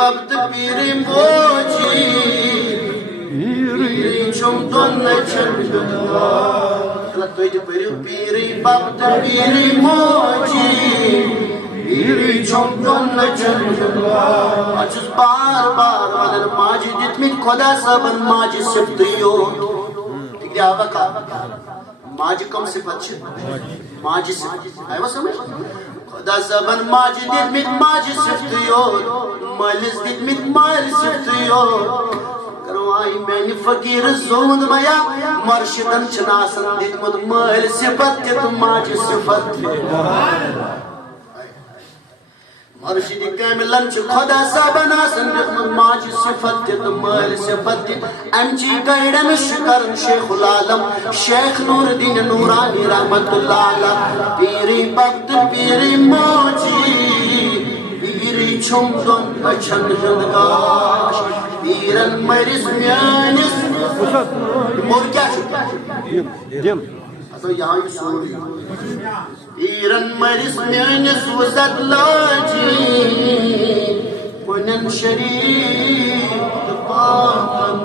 ببت پیری موجی پیری چمدن چندگا تو یہ پریو پیری ببت پیری موجی پیری چمدن چندگا اچھس بار بار ونن ماجی دتمت خدا صاحبن ماجی صفتیو کیا وقا ماجی کم صفت چھ ماجی صفت آئیو سمجھ خدا صاحبن ماجی دتمت ماجی صفتیو مالس دتمت مال صفتیو کرو آئی میں فقیر زود میا مرشدن چناسن دتمت مال صفت تم ماجی صفت مرشد کاملن چھ خدا صاحبن آسن دتمت ماجی صفت تم مال صفت امچی گئیڈن شکرن شیخ العالم شیخ نور الدین نورانی رحمت اللہ علیہ پیری بخت پیری موجی پیری چمدن اچھن جندگاش پیرن مریض میانس مور کیا شکر تو یہاں یہ سوری پیرن مریض میانس وزد لاجی کنن شریف پاکن